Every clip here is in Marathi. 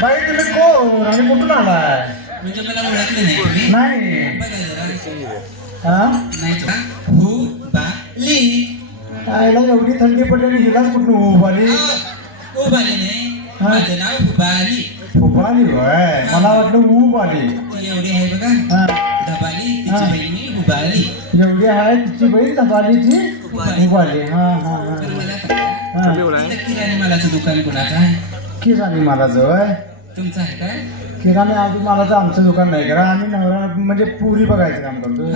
बाई तुम्ही कोण आणि कुठून आलाय? म्हणजे मला ओळखलं नाही तुम्ही? नाही. बघा जरा. हा? नाही का? हुबाली. आईला एवढी थंडी पडली आणि हिलाच कुठून उभाली? हुबाली नाही. हा? माझं नाव हुबाली. उभाली होय, मला वाटलं उभाली. ती एवढी आहे बघा. हा. धबाली. हा. तिची बहिणी हुबाली. एवढी आहे तिची बहीण धबालीची उभाली. हा हा तर हा मला सांगा, हा. इथं किराणा मालाचं दुकान कोणाचं आहे? किराणी मालाचं होय. तुमचं आहे काय? किराणी आधी मालाचं आमचं दुकान नाही करा, आम्ही नवरा म्हणजे पुरी बघायचं काम करतो.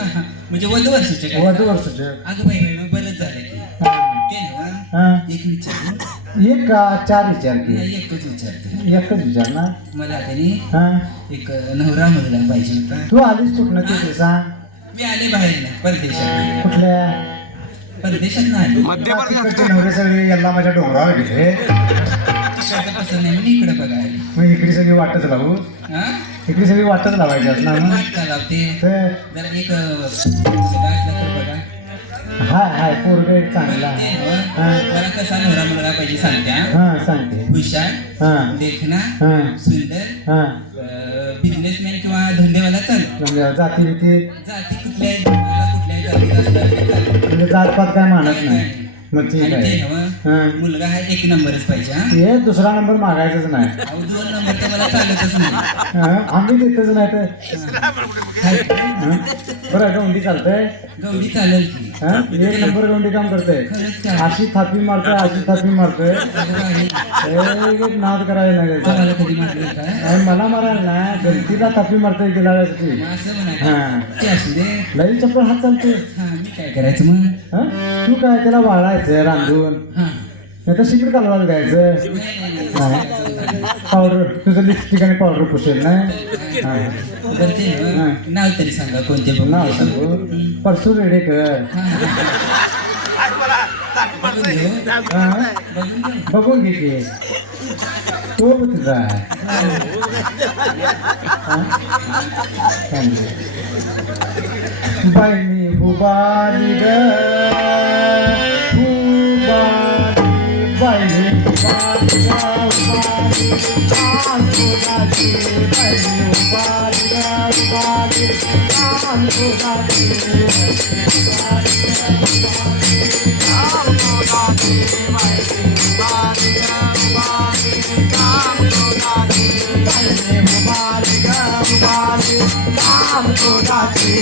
म्हणजे वधू वर्षाचे काय? वधू वर्षाचे. अगं बाई बाई बरंच झालं की. हा. ते ना हा. एक विचार. एक का चार विचार की? नाही, एकच विचारते. एकच विचार ना. मला त्यांनी हा. एक नवरा मुलगा पाहिजे होता. तू आलीस कुठनं ते सांग. मी आले बाहेर ना परदेशात. कुठल्या? परदेशात ना आले. तिकडचे नवरे सगळे याला माझ्या डोंगरावर गेले. तिकडचं पसंत नाही, मी इकडे बघायला. मग इकडे सगळी वाटच लावू. हा? इकडे सगळी वाटच लावायची असणार ना. वाट का लावते? तर जरा एक मुलगा असला तर बघा. हाय हाय पोरगे चांगला ते आहे. नवं, हा. मला कसा नवरा मुलगा पाहिजे सांगत्या. हा सांगते. हुशार, हा देखना, हा सुंदर, हा. बिझनेसमॅन किंवा धंदेवाला चालेल. म्हणजे जाती बिती जाती कुठल्याही धर्माला, कुठल्याही जातीला असला तरी चालेल. म्हणजे जातपात काय मानत नाही. मग ठीक आणि आहे. ते नवं, हा. मुलगा हा एक नंबरच पाहिजे. हा? हे दुसरा नंबर मागायचाच नाही. अहो, 2 नंबर तर मला चालतच नाही. हा, आम्ही देतच नाही तर. हाय. हा? बरं गवंडी चालतंय. गौरी चालेल की. हा? एक नंबर गवंडी काम करते. खरंच काय? अशी थापी मारतोय अशी थापी मारतोय. अगं बाई, एक नाद करायला नाही त्याचा. तुम्हाला कधी म्हटलं काय? आणि मला मारायला ना गलतीला थापी मारतोय गेला वेळेस मग असं म्हणा. हा. ते असू दे. लई चप्पल हात चालते. हा, मी काय करायचं मग? हा? तू काय त्याला वाळायचं रांधून हा. नाही तर शिकड कालवायला द्यायचं. नाही. पावडर तुझं लिपस्टिक आणि पावडर पुसेल नाही. हा. बरं ते नवं, नाव तरी सांगा कोणते बघून नाव घेऊ. सांगू परसू रेडे कर. हा. बघून घेऊ. हा? बघून घेऊ. बघून घे की तो तुझा आहे. हा? सांग. बाई मी हुबाली ग हुबाली बाई मी हुबाली ग हुबाली आन तुझाची बाई मी हुबाली ग हुबाली आन तुझाची हुबाली ग हुबाली आन तुझाची बाई मी हुबाली ग हुबाली आन तुझाची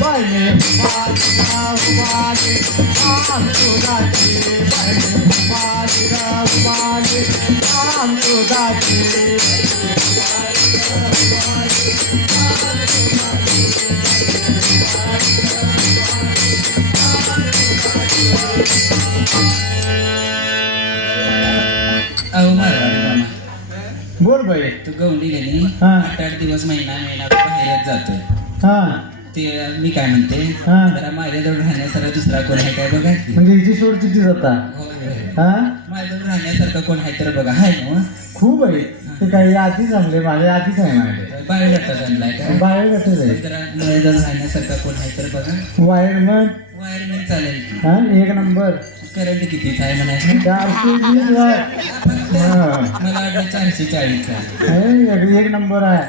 बाई मी हुबाली ग हुबाली आन तुझाची बाई मी हुबाली ग हुबाली आन तुझाची. अहो मारवाडी मामा, बोल बाई. तू गवंडी गेली. हा. 8-8 दिवस महिना बाहेरच जातोय. हा ते मी काय म्हणते, हा. जरा माझ्याजवळ राहण्यासारखा दुसरा कोण आहे काय बघा की. म्हणजे हिची सोड चिठ्ठी जाता. होय, होय. हा माझ्याजवळ राहण्यासारखं कोण आहे तर बघा. हाय ना? खूप आहे ते काही आधीच आणले माझ्या आधीच आहे माझ्याकडे. बायोडाटा आणलाय का? बाहेर कसं आहे जरा माझ्याजवळ राहण्यासारखा कोण आहे तर बघा. वायरमन. वायरमॅन चालेल की. हा एक नंबर करंट किती आहे म्हणायचं? 420 वाट. फक्त हा. मला वाटलं 440 चा. हे एक नंबर आहे.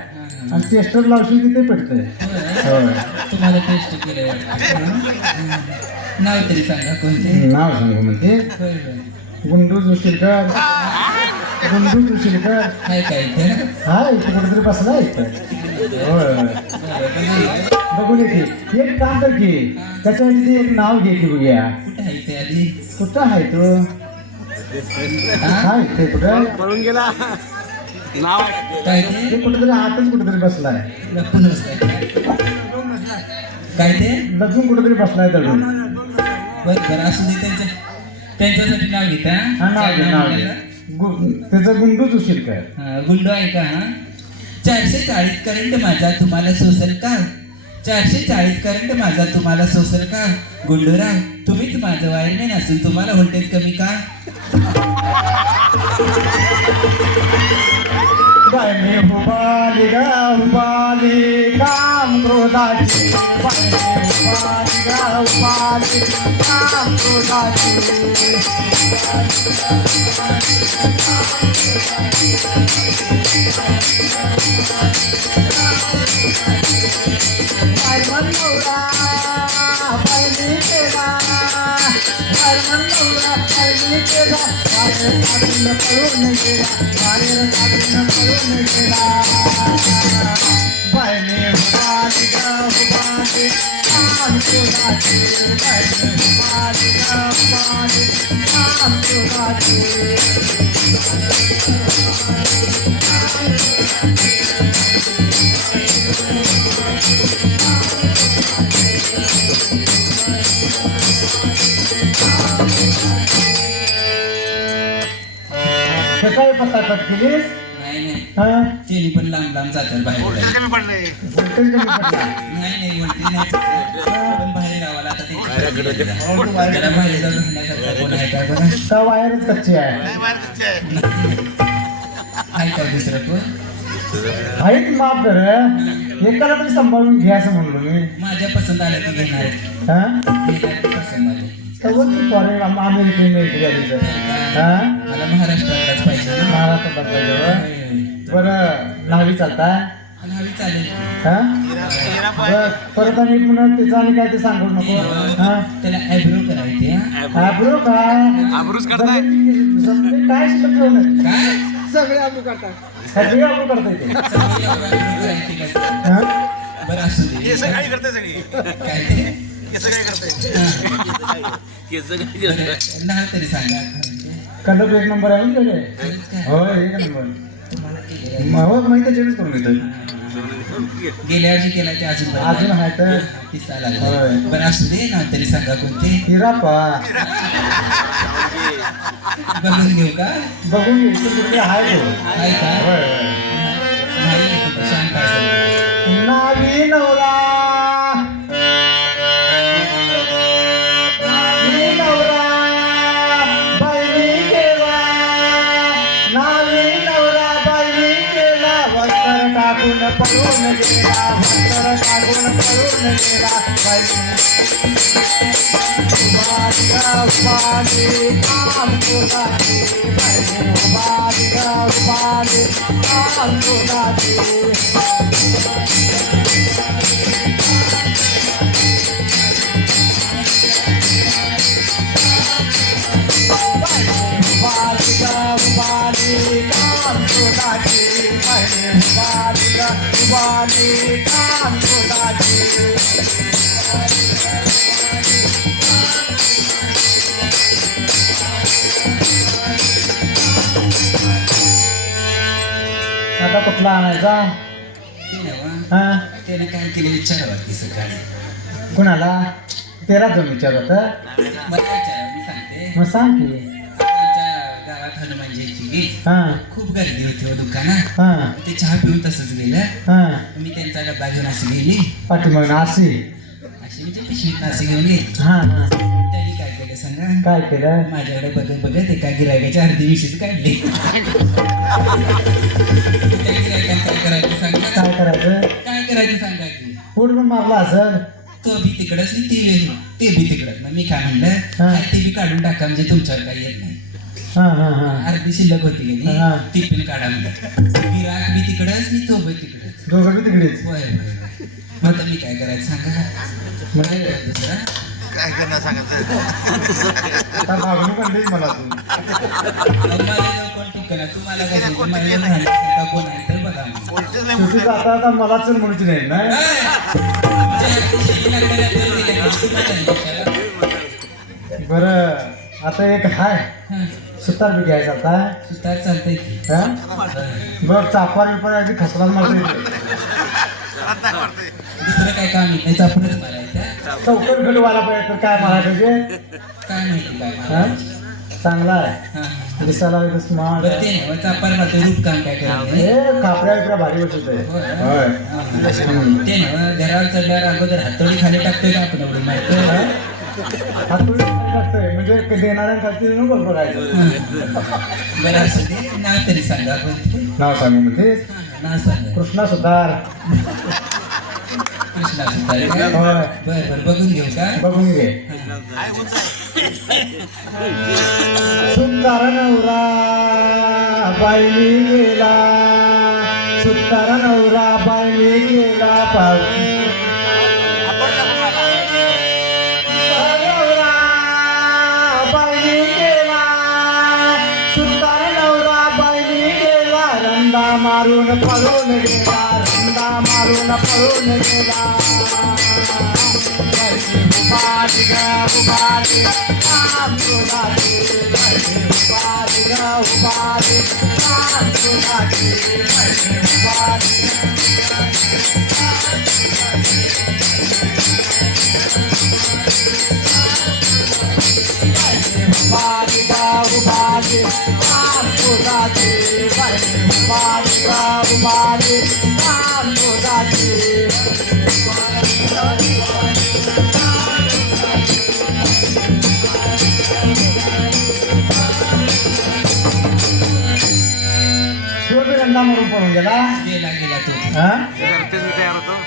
आणि टेस्टर लावशील की ते पेटते. होय. तुम्हाला टेस्ट केलं वाटतं. नाव तरी सांगा कोणते. नाव सांगू म्हणते होय होय. गुंडू जोशीलकर. गुंडू जोशीलकर. काय काय इथे? हा इथे कुठेतरी बसला इथे. होय होय. बघू दे की एक काम कर की त्याच्या आधी एक नाव घे की बघूया. कुठे आहे इथे आधी? कुठं आहे तो? हा इथे कुठं पळून गेला नाव काय ते? ते कुठेतरी आतच कुठेतरी बसलाय. लपून बसलाय. काय ते? लपून कुठेतरी बसलाय दडून. बरं बरं असू दे. त्यांच्यासाठी नाव घेता. हा नाव घे नाव घे त्याचा गुंडूच उशीर कर. गुंडो आहे का? 440 करंट माझा तुम्हाला सोसल का? 440 करंट माझा तुम्हाला सोसल का? गुंडूराव तुम्हीच माझं वायरमॅन असून तुम्हाला व्होल्टेज कमी का? बायने हुबाली गा हुबाली काम क्रोधाची. बायने हुबाली गा हुबाली काम क्रोधाची. बायमन नवरा बायने केला. बायमन नवरा बायने केला. बाहेर काढून पळून गेला. बाहेर काढून पळून गेला. बायने हुबाली गा हुबाली काम क्रोधाची. बायने हुबाली गा हुबाली काम क्रोधाची. सकाळी पत्ता कट केलीस. नाही नाही हा तेली पण लांब लांब जातात बाहेर. व्होल्टेज कमी पडला. नाही वरती नाही पण बाहेर गावाला आता ते तू बाहेर त्याला बाहेर जाऊन राहण्याकरता कोण आहे का बघा. का वायरच कच्ची आहे. आहे का दुसरं कोण? आहेत माफ कर. एकाला तरी सांभाळून घ्या असं म्हणलो मी. माझ्या पसंत आलं की घेणार आहे. हा पसंत आले तवच तू फॉरेन अमेरिकेन मिळते हा मला महाराष्ट्रालाच पाहिजे ना. महाराष्ट्रात पाहिजे बरं. बरं नावी चालताय. हवी चालेल हा बरं परत आणि पुन्हा त्याचं आणि काय ते सांगू नको. हा त्याला ॲब्रो करायचे. आब्रो काय आब्रूच काढताय? समजे काय शिकत ठेवलं. काय सगळे आब्रो करता येते. सगळी eyebrow करायची काय? हा बरं असू दे. केस काय करते सगळी काय ते? केस काय करते बरं, नाव तरी सांगा. कलर एक नंबर आहे ना त्याचे. काय? हो एक नंबर. तुम्हाला केलेलं हो माहिती चेंज करून घेतो. आहे. गेल्या वर्षी केला ते अजून बरं अजून आहे तर किस्सा होय. लागला. बरं असू दे नाव तरी सांगा कोणते. हिरापा बघून घेऊ का? बघून घे इथं कुठे आहे तो. आहे का? होय, होय. नाही कुठे शांत असेल. नावी नवरा नावी नवरा बायनी केला. नावी नवरा बायनी केला. वस्त्र टाकून पळून गेला. वस्त्र टाकून पळून गेला. बायनी उभारी गा उभारी काम क्रोधाची. बायनी उभारी गा उभारी काम क्रोधाची. बालिका बालिका क्रोधाची. बालिका बालिका क्रोधाची. आता कुठला आणायचा. ते नव्ह, हा त्याने काय केलं विचारावं की सकाळी. कुणाला तेरा जण विचारत. मला विचारावं मी सांगते. मग सांग की. आमच्या गावात हनुमान जयंती गेली. हा खूप गर्दी होती हो दुकानात. हा ते चहा पिऊन तसंच गेलं. हा मी त्यांचा डब्बा घेऊन अशी गेली. पाठीमाग अशी. अशी म्हणजे पिशवीत असे घेऊन गेली. हा हा त्यांनी काय केलं सांगा. काय केलं. माझ्याकडे बघत बघत एका गिरायकाच्या अर्धी विशीच काढली. त्या गिरायकानं काय करायचं सांगा. काय करायचं. काय करायचं सांगा की. पोट पण मारला असं. तो बी तिकडंच आणि ते बी तिकडं. मग मी काय म्हणलं हा. "हाय, ते बी काढून टाका म्हणजे तुमच्यावर काही येत नाही. हा हा हा अर्धी शिल्लक होती की हा. नाही ती पण काढा म्हणलं. गिराक मी तिकडंच मी तो बी तिकडंच. दोघं बी तिकडेच. होय होय होय. मग आता मी काय करायचं सांगा. म्हणजे दुसरा काय करणार सांगत आता मागणी पण देईल मला तू. माझ्याजवळ कोण ठिकाण तुम्हाला काय सांगू माझ्याजवळ राहण्यासारखा कोण आहे तर बघा मग. बोलतेच नाही शेवटी जाता आता मला चल म्हणूची नाही ना. बरं आता एक हाय सुतार बी घ्यायचा आता. सुतार चालतंय की. हा बघ चापार बिपार अगदी खसलाच मारतो इथे. दुसरं काय काम नाही चापडच मारायचं. चौकट घट व्हायला पाहिजे तर काय मारायला पाहिजे. काय माहिती काय हा? मारायचं. चांगला आहे हा. दिसायला एकदम स्मार्ट बरं ते नाही चापार मात्र रूप काम काय करत हे कापड्या बिपड्या भारी बसत आहे होय ते नाही घरावर चढल्यावर अगोदर हातोडी खाली टाकतोय का आपण एवढं माहिती हातोडी लागतोय म्हणजे देणाऱ्यांसाठी नको बघायचं बरं असं ते नाव तरी सांगा आपण नाव सांगू म्हणजे नाव सांगा कृष्णा सुतार कृष्णा सुतार का? होय बरं बरं बघून घेऊ का बघून घे सुतार नवरा बायली गेला सुतार नवरा बायली गेला मारून पळून गेला रंदा मारून पळून गेला उभारी ग उभारी काम तुझाची उभारी ग उभारी काम तुझाची उभारी उभारी ग उभारी काम तुझाची उभारी ग उभारी काम तुझाची रंदा मारून पळून गेला गेला गेला तो हा तेच मी तयार होतो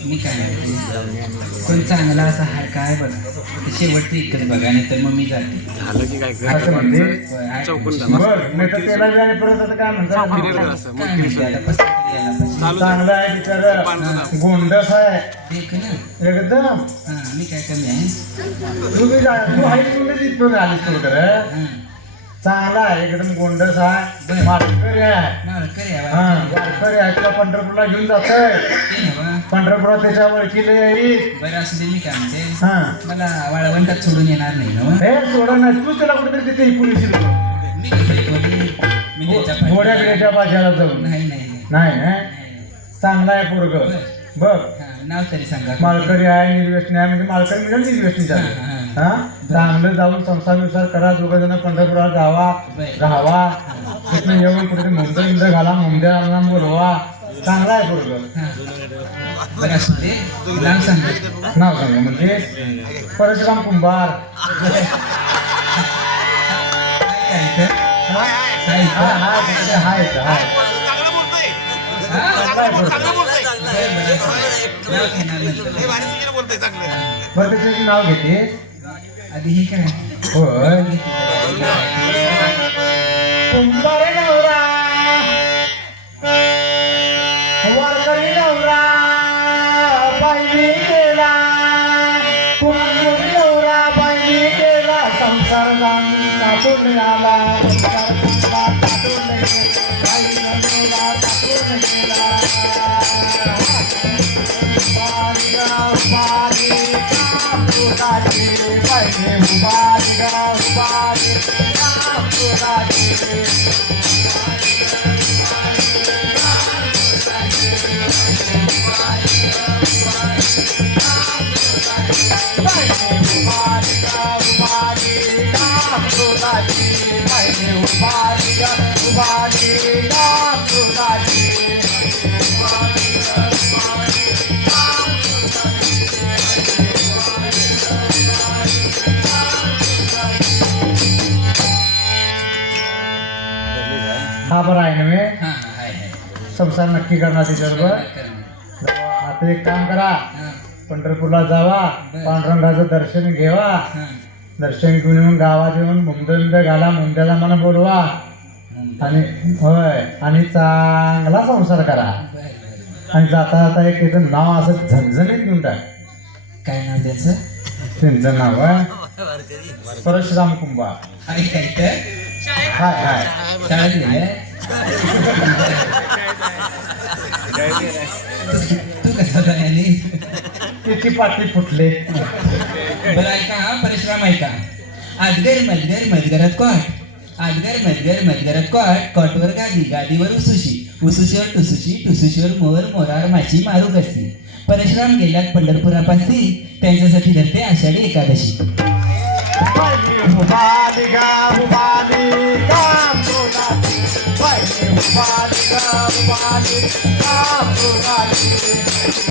मी काय म्हणते, कोण चांगला असा हार काय बघा शेवटचं इकडे बघा नाही तर मग मी जाते झालं की काय असं म्हणते होय, आहे. चौकून झालं बरं नाही तर त्याला बी आणि परत आता काय म्हणतात असं काय म्हणते आता पसंत यायला पाहिजे. चालू चांगलं आहे बिचार गोंडस आहे देख ना एकदम हा मी काय कमी आहे तू बी जा तू हाईट म्हणून इथून आलीस तू तर हा चांगला आहे एकदम गोंडस आहे बरं. मालकरी आहे नाव कर यावा हा वारकरी आहे तुला पंढरपूरला घेऊन जातोय ते नव्ह. पंढरपुरात त्याच्या ओळखीला येईल बरं असं दे मी काय म्हणते हा मला वाळवंटात सोडून येणार नाही ना हे सोडा नाही तू त्याला कुठेतरी तिथे पोलिसी मी कसं येतो मी त्याच्या पाठी- घोड्या बिड्याच्या भाषेला जाऊन नाही नाही नाही. नाही ना चांगला आहे पोरग बघ हा, नाव तरी सांगा मालकरी आहे निर्व्यसनी आहे म्हणजे मालकरी म्हणजे निर्व्यसनीचा हा चांगलं जाऊन संसार विसार करा दोघं जण पंढरपुरात जावा राहावा तिथून येऊन कुठे मुंबई घाला मुंबईला बोलवा चांगला आहे पोरग हा. बरं असं दे नाव सांगा नाव सांगा म्हणजे परशुराम कुंभार काय इथं? काय इथं? हाय चांगलं बोलतोय चांगलं बोलतोय बरं, बरं. नाव घेणार नंतर. हे भारी तुझ्याला बोलतोय चांगलं बरं त्याचे नाव घेते आधी हे काय होय कुंभार नवरा वारकरी नवरा बायली गेला कुंभार नवरा बायली गेला संसार काटून आला काटून गेला हा बरं आहे ना मी हा हाय हाय संसार नक्की करणार त्याच्याबरोबर आता एक काम करा पंढरपूरला जावा पांडुरंगाचं दर्शन घेवा दर्शन घेऊन येऊन गावात येऊन मुंबई घाला मुंबईला मला बोलवा आणि होय आणि चांगला संसार करा आणि जाता जाता एक त्याचं नाव असं झणझणीत घेऊन टाक काय नाव त्याचं त्यांचं नाव आहे परशुराम कुंभार हाय काय तर हाय हाय शाळेत गेलाय तू कसा झाला त्याची पाठी फुटले बरं ऐका हा परिश्रम ऐका आजगर मजगर मजगरात कॉट आजगर मजगर मजगरात कॉटवर गादी गादीवर उसुशी उसुशीवर टुसुशी टुसुशीवर मोर मोरावर माशी मारू कशी परशुराम गेल्यात पंढरपुरापाशी त्यांच्यासाठी धरते आषाढी एकादशी पहिली उभाली गा उभाली काम उभाली पहिली उभाली गा उभाली काम उभाली